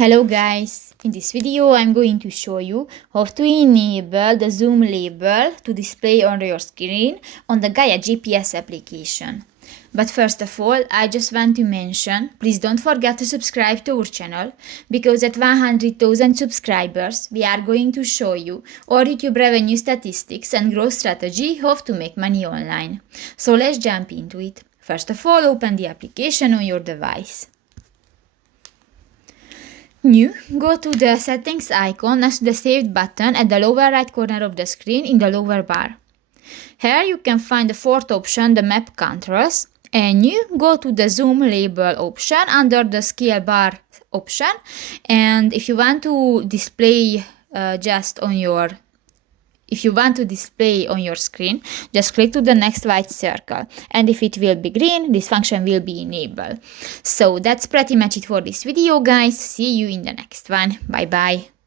Hello guys, in this video I'm going to show you how to enable the zoom label to display on your screen on the Gaia GPS application. But first of all, I just want to mention, please don't forget to subscribe to our channel, because at 100,000 subscribers we are going to show you our YouTube revenue statistics and growth strategy how to make money online. So let's jump into it. First of all, open the application on your device. New, go to the settings icon next to the saved button at the lower right corner of the screen in the lower bar. Here you can find the fourth option, the map controls, and you go to the zoom label option under the scale bar option, and if you want to display if you want to display on your screen, just click to the next white circle, and if it will be green, this function will be enabled. So that's pretty much it for this video, guys. See you in the next one. Bye bye.